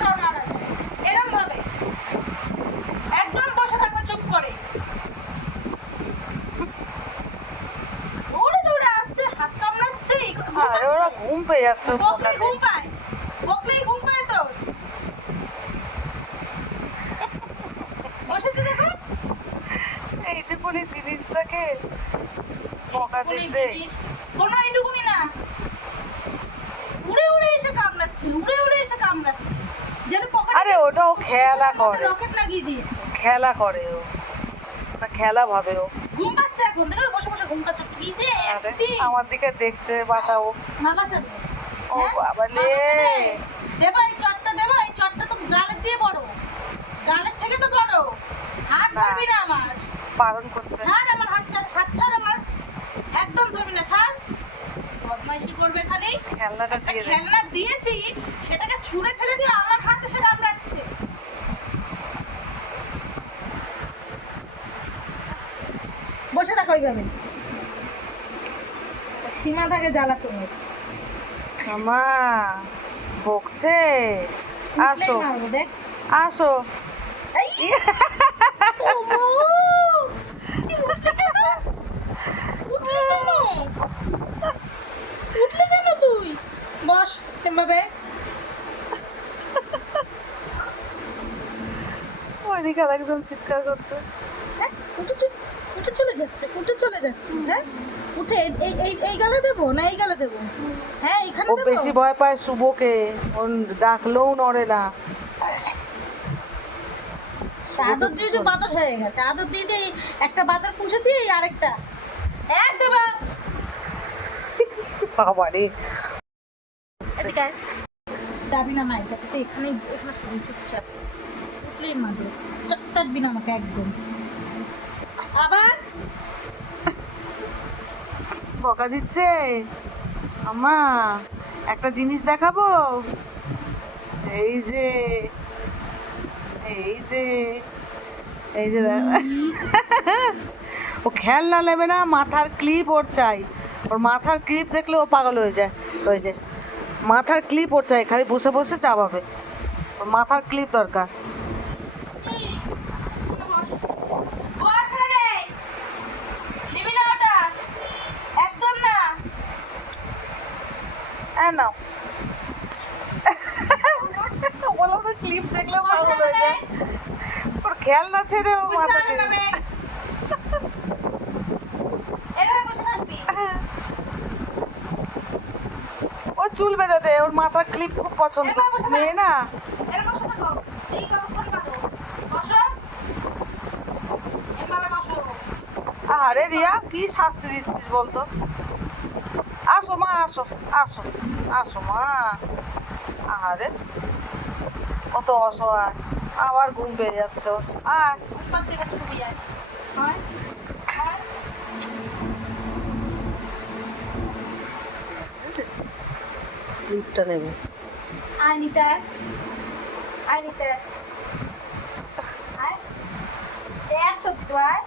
চড় মারা যায় এরকম ভাবে। একদম বসে থাকবে চুপ করে। দৌড়ে দৌড়ে আসছে, হাত কামড়াচ্ছে। আরে ওরা ঘুম পেয়ে যাচ্ছে বকলেই ঘুম পায়, বকলেই ঘুম পায় তো। বসেছে দেখো, এইটুকুনি জিনিসটাকে বকা দিচ্ছে। কোনো এইটুকুনি না, উড়ে উড়ে এসে কামড়াচ্ছে, উড়ে উড়ে এসে কামড়াচ্ছে। যেন পকেটে আরে ওটাও খেলা করে, রকেট লাগিয়ে দিয়েছে। খেলা করে ও, ওটা খেলা ভাবে ও। ঘুম পাচ্ছে এখন, দেখো বসে বসে ঘুম পাচ্ছে। কি যে acting! আমার দিকে দেখছে, বাঁচাও। মা বাঁচাবে। ও হ্যাঁ? বাবা মা লে, বাঁচাবে। দেবা এই চটটা, দেবা এই চটটা তো গালের দিয়ে বড়, গালের থেকে তো বড়। হাত না। ধরবি না আমার, বারণ করছে। ছাড় আমার হাত, ছাড় হাত, ছাড় আমার, একদম ধরবি না, ছাড়। বদমাইশি করবে খালি। খেলনাটা একটা দিয়ে দে। খেলনা দিয়েছি, সেটাকে ছুঁড়ে ফেলে দিয়ে আমার হাত এসে কামড়াচ্ছে। বসে থাকো ওইভাবে, সীমা থাকে জ্বালা তুমি। আমা বকছে, আসো দেখ আসো। ওমো! কি উঠলি কেন? উঠলি কেন? উঠলি কেন তুই? বস এভাবে। ওইদিকে একজন চিৎকার করছে। হ্যাঁ, উঠে চলে যাচ্ছে, উঠে চলে যাচ্ছে। হ্যাঁ, উঠে এই এই এই গালে দেবো না এই গালে দেবো? হ্যাঁ, এখানে ও দেবো। বেশি ভয় পায় শুভকে, ও ডাকলেও নড়ে না। আদর দিয়ে দিয়ে বাদর হয়ে গেছে, আদর দিয়ে দিয়ে একটা বাদর পুষেছি, আরেকটা এক দেবা। বাবা রে, এদিকে আয়। যাবি না মায়ের কাছে, তো এখানেই এখানে শুধু চুপচাপ উঠলেই মাদর। চাটবি না আমাকে একদম। আবার বকা দিচ্ছে। আমা একটা জিনিস দেখাবো, এই যে এই যে এই যে ও খেলনা নেবে না, মাথার ক্লিপ ওর চাই। ওর মাথার ক্লিপ দেখলে ও পাগল হয়ে যায়। ওই যে মাথার ক্লিপ ওর চাই, খালি বসে বসে চাবাবে। ওর মাথার ক্লিপ দরকার। বস রে, নিবি না ওটা, একদম না। হ্যাঁ নাও। বলো তো, ক্লিপ দেখলে পাগল হয়ে যায়। ওর খেলনা ছেড়ে ও মাথা এভাবে বসে থাকবি। ও চুল বেঁধে দে, ওর মাথার ক্লিপ খুব পছন্দ। মেয়ে না, এরকম বসে থাকো, এই কতক্ষণ কাঁদো। বসো, এভাবে বসো। আরে রিয়া কি শাস্তি দিচ্ছিস বলতো? আসো মা, আসো আসো আসো মা। আরে কত অসহায়, আবার ঘুম পেয়ে যাচ্ছে ওর। আয় উৎপাত থেকে একটু শুবি আয়। হয়? হয়? ক্লিপটা নেবে। আয় নিতে আয়। আয় নিতে আয়। আয়। এক চোদ্দ আয়।